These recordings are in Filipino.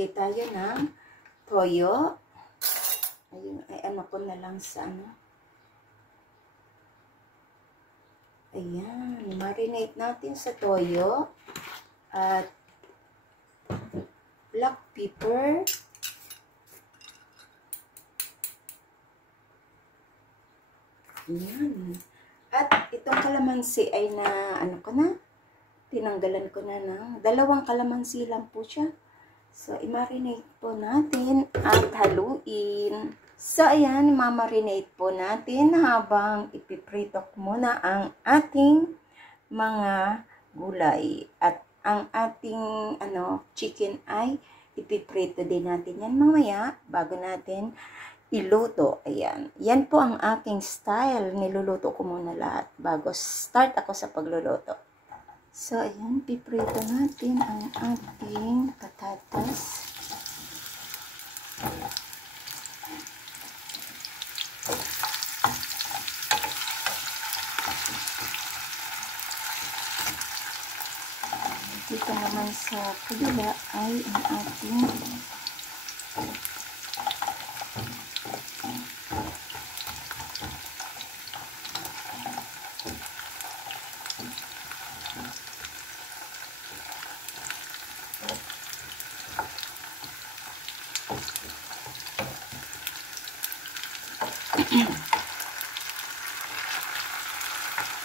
Maglalagay tayo ng toyo. Ayun, ay ano ko na lang sa ano. Ayan, marinate natin sa toyo. At black pepper. Ayan. At itong kalamansi ay na, ano ko na, tinanggalan ko na ng 2 kalamansi lang po siya. So, i-marinate po natin at haluin. So, ayan, mamarinate po natin habang ipiprito muna ang ating mga gulay. At ang ating chicken ay ipiprito din natin yan mamaya bago natin iluto. Ayan. Yan po ang aking style. Niluluto ko muna lahat bago start ako sa pagluluto. So, ayan. Piprito natin ang ating patatas. Dito naman sa kabila ay ang ating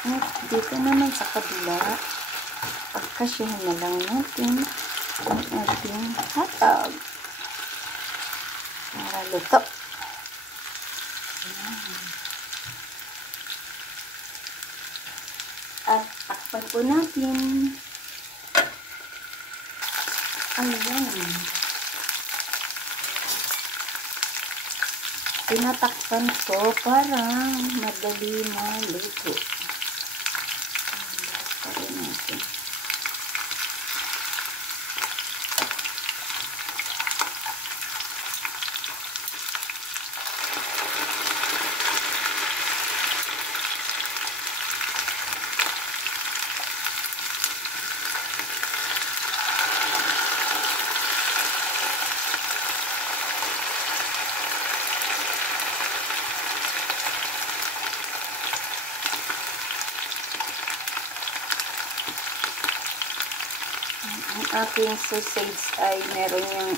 at dito naman sa kabila, pagkasyahan na lang natin ang ating hotdog para luto. At takpan po natin. Ayan. Tinatakpan ko para madali maluto. Takpan natin. Ang aking sausage ay meron yung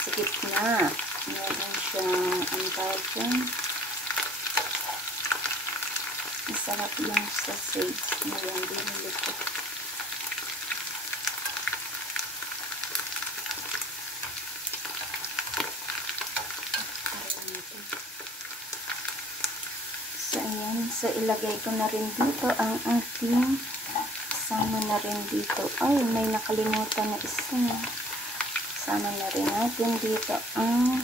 sa gitna. Meron siyang tawag dyan. Masarap yung sausage na yung binili ko. So, ayan. So, ilagay ko na rin dito ang ating sama na rin dito. Ay, may nakalimutan na isa. Sama na rin natin dito ang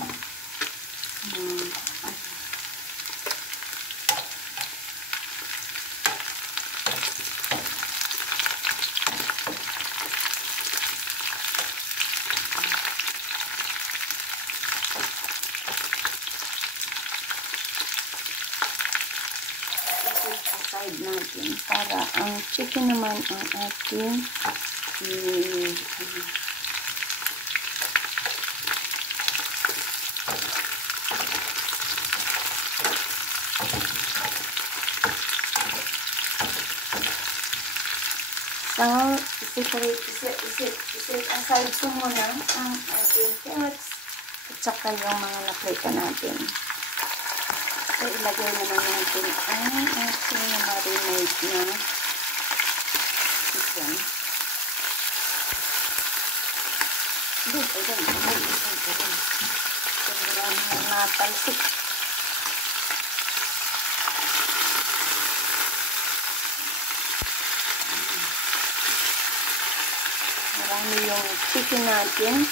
aside natin para ang chicken naman ang ating so, isit aside ko muna ang ating carrots at saka yung mga naprito natin. So, ilagay naman natin ang ating marinate na chicken. Sobrang natalsik. Marami yung chicken natin.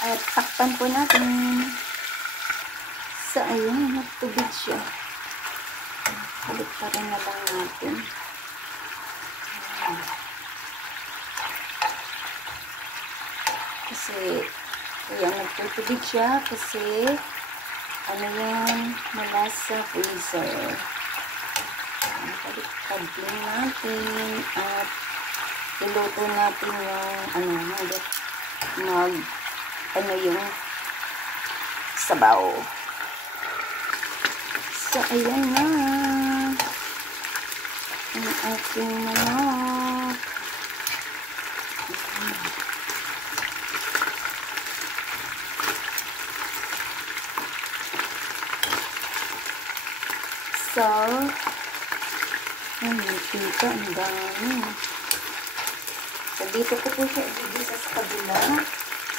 At takpan po natin. So, ayan, nagtubig siya. Balik pa rin na lang natin. Kasi, ayan, nagtutubig siya kasi ano yan, mula sa freezer. Baliktad din natin at iluto natin yung yung sabaw. So, ayan na ang ating manok. So, dito ang dami. So, dito ko po siya ibigisa sa kabila.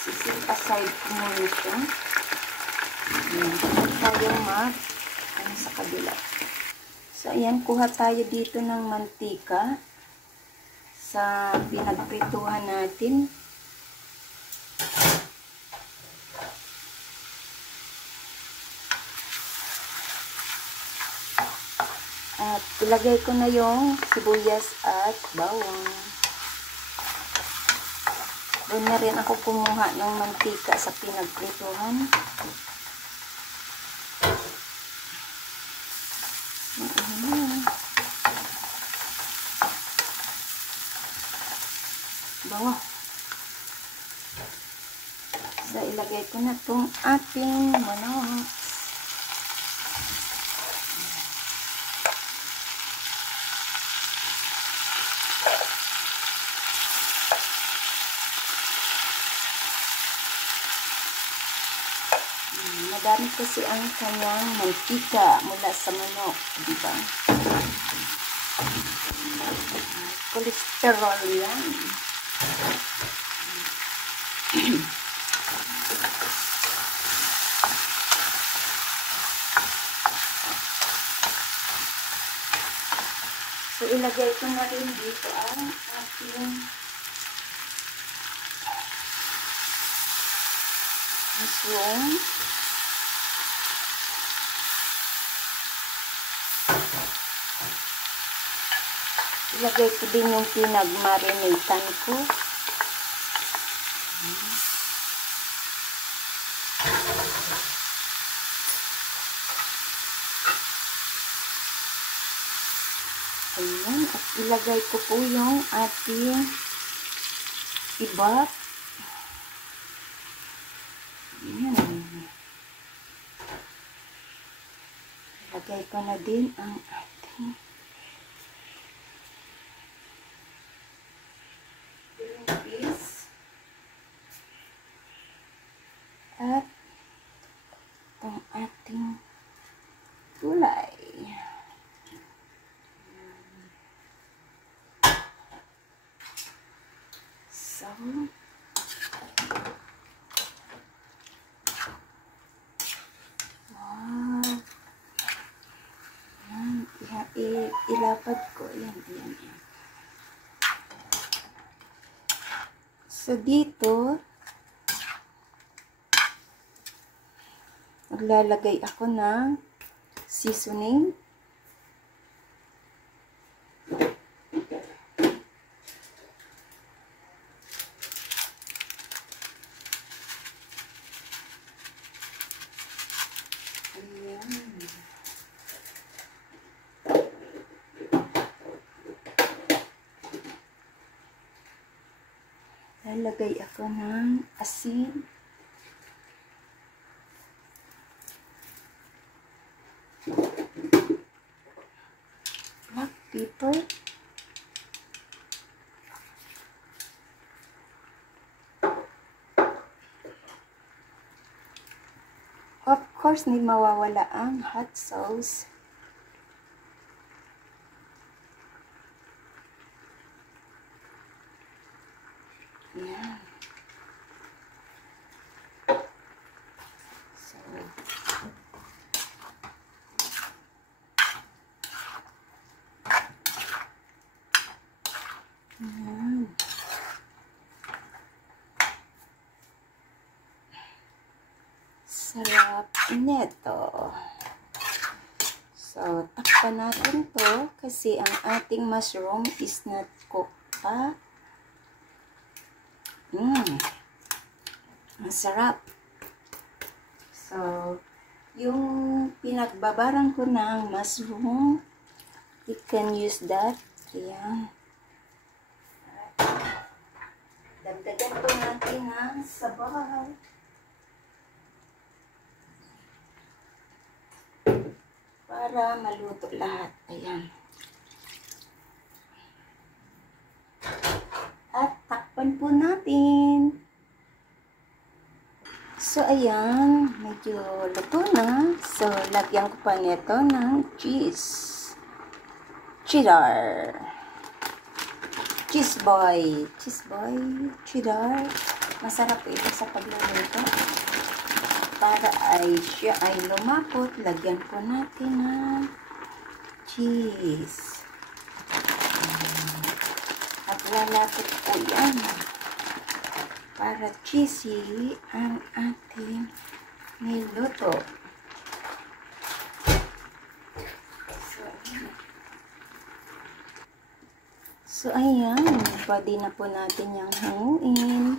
Sisit aside ko muna siya. Tayo sa kabila. So, ayan, kuha tayo dito ng mantika sa pinagprituhan natin. At ilagay ko na yung sibuyas at bawang. Doon na rin ako kumuha ng mantika sa pinagprituhan. Bawa. So, ilagay ko na itong ating manok. Madami kasi ang kanyang mantika mula sa manok, di ba? Cholesterol yan. So, ilagay ko na rin dito ang ating mushroom. Ilagay ko din yung pinag-marinatan ko. Ayan. At ilagay ko po yung ating ibat. Ayan. Ilagay ko na din ang ating at itong ating gulay. So, wow. Yan, ilapad ko. Yan. So, dito, maglalagay ako ng seasoning. Ayan. Lalagay ako ng asin. Black pepper. Of course, hindi mawawala ang hot sauce. Yan. So, yan. Sarap nito. So, takpan natin to kasi ang ating mushroom is not cooked pa. Masarap. So, yung pinagbabaran ko ng mushroom. You can use that. Ayan. Dagdagan po natin ng sabaw. Para maluto lahat. Ayan. At takpan po natin. So, ayan. Medyo luto na. So, lagyan ko pa nito ng cheese. Cheddar. Cheese boy. Cheese boy. Cheddar. Masarap ito sa pagluluto. Para siya ay lumapot, lagyan po natin ng cheese. At lalapot po yan. Para cheesy ang ating niluto. So, ayan. Pwede na po natin yung hanguin.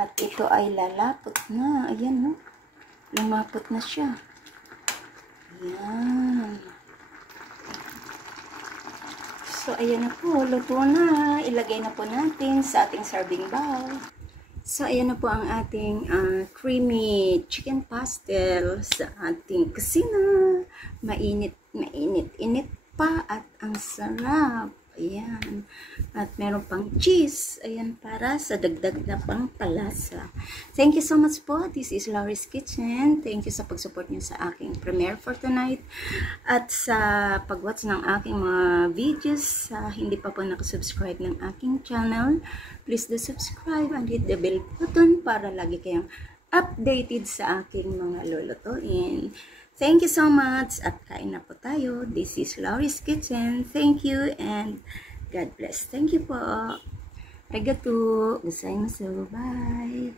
At ito ay lalapot na. Ayan, no? Lumapot na siya. Ayan. So, ayan na po. Luto na. Ilagay na po natin sa ating serving bowl. So, ayan na po ang ating creamy chicken pastel sa ating kusina. Mainit pa at ang sarap. Ayan. At meron pang cheese. Ayan, para sa dagdag na pang palasa. Thank you so much po. This is Laurie's Kitchen. Thank you sa pag-support niyo sa aking premiere for tonight. At sa pag-watch ng aking mga videos. Hindi pa po nakasubscribe ng aking channel, please do subscribe and hit the bell button para lagi kayong updated sa aking mga lulutuin. Thank you so much at kain na po tayo. This is Laurie's Kitchen. Thank you and God bless. Thank you po. Arigato. Gozaimasu. Bye.